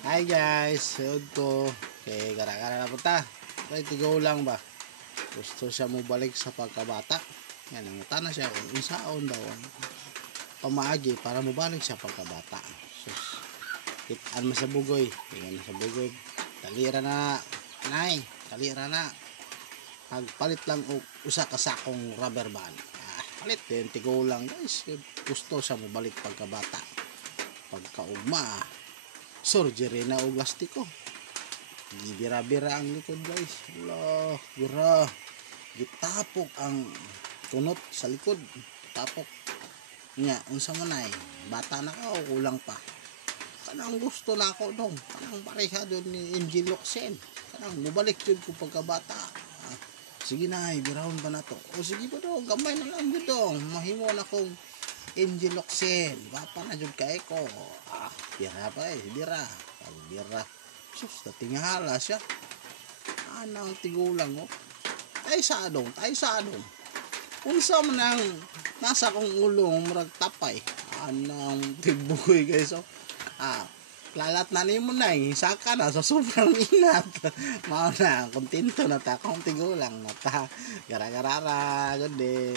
Hi guys, sud ko. Kay gara-gara na punta. Kay tigaw lang ba? Gusto siya mo balik sa pagkabata. Yan ang utana siya kung isaon daw ang pamaagi para mo balik sa pagkabata. Sus, kitaan mo sa bugoy. Tingnan sa bugoy. Talira na, nay. Talira na. Pagpalit lang og usa ka sakong rubber band. Palit din tigaw lang guys. Gusto siya mo balik pagkabata. Pagkaugma. Surgery na og lastiko. Bira-bira ang likod guys. Hala, bira. Gitapok ang kunot sa likod. Tapok. Nya, unsa man ay, bata na ka o kulang pa. Kanang gusto na ako dong. Kanang pareha doon ni Angel Locsin. Kanang mubalik yun ko pagkabata. Sige na, birahon ba na to? O sige ba dong, gamay na lang yun dong. Mahimo na kong Angel Locsin. Bapa na dyan kay ko. Bira pa eh, bira. Bira. Sus, natingala siya. Anang tigulang mo. Tay sadong. Unsa man ang nasa kong ulong murag tapay. Anang tibugoy guys. So, lalat na nimo na saka na sa sobrang inat. Mao na kontento na ta kung tigulang na ta. Gara-garara, good day.